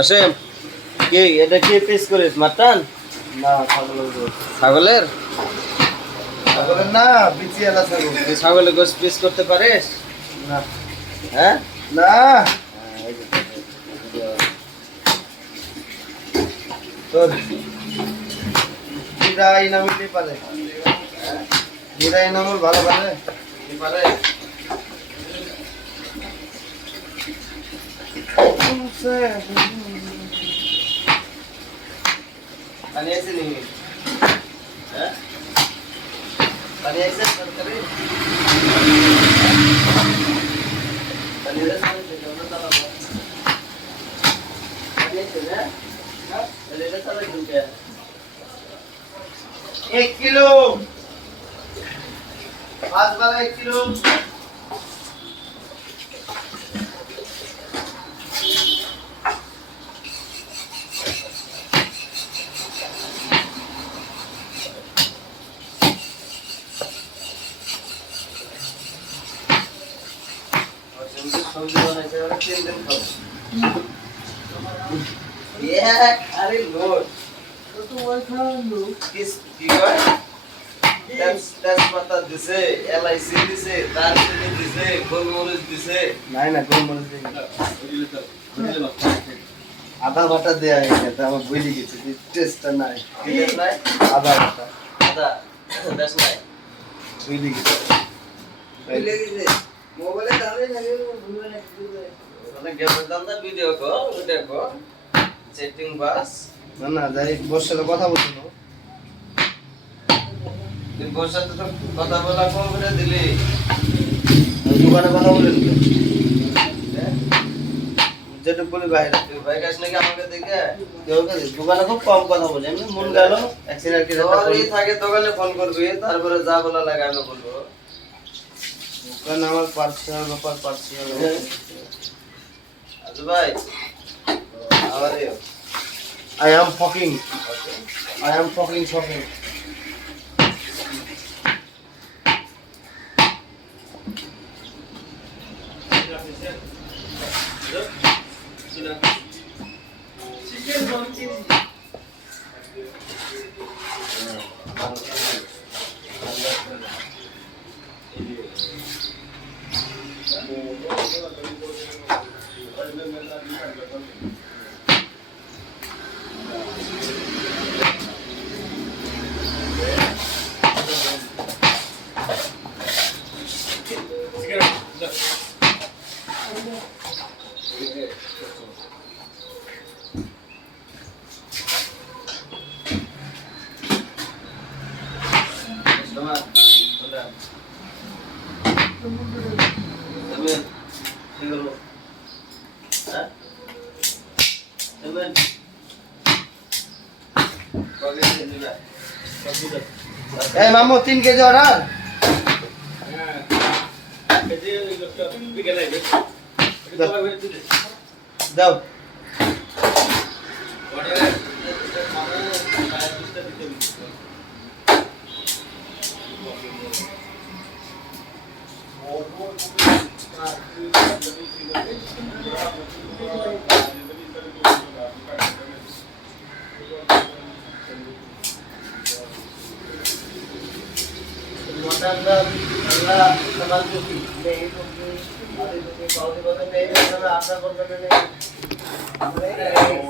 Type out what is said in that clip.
অসীম কি এটা কি পিস করিস মাটন না ছাগলের গোশত। ছাগলের ছাগলের না বিচিয়ালা ছাগল। তুই ছাগলের গোশত পিস করতে পারিস? না হ্যাঁ না এই যে তোর বিরাই নামিতে পারে। বিরাই নামল ভালো পারে। কি পারে পানি আছে নি হ্যাঁ পানি আছে সরকারি পানি আছে না চালাবো পানি আছে না হ্যাঁ এটা চালাবো কে 1 কিলো 5 বালা 1 কিলো। সবজি বানাইছে 3 দিন খাবো আরে লোড তো ওই খাওয়ানো কি হয় তেজপাতা দিছে এলআইসি দিছে দারচিনি দিছে গোলমরিচ দিছে নাই না কোন মনে দেই আদা বাটা দেয়া এটা আমার বইলি গেছে টেস্টটা নাই। দিলেন নাই আদা বাটা আদা দেশ নাই বইলি গেছে। বুঝলে গেছে মোবাইলে দাঁড়িয়ে লাগে ভুলে না মানে গেমের দান্দা ভিডিও কো সেটিং বাস না না যাই বসে সাথে কথা বলছিল। তুই বোর সাথে তো কথা বলা কম করে দিলি দোকানে কথা বলেন তো হ্যাঁ? যেটুকু বলি বাইরে তুই ভাই কাছ নাকি আমাকে দেখে কেউ কাছে দোকানে খুব কম কথা বলে এমনি মন গেল অ্যাক্সিডেন্ট কি তোর ই থাকে দোকানে ফোন করবি তারপরে যা বলা লাগে আমি বলবো দোকানে আমার পার্সোনাল ব্যাপার পার্সোনাল আজ ভাই আবার I am fucking fucking এই মামু 3 কেজি অর্ডার দাও আপনার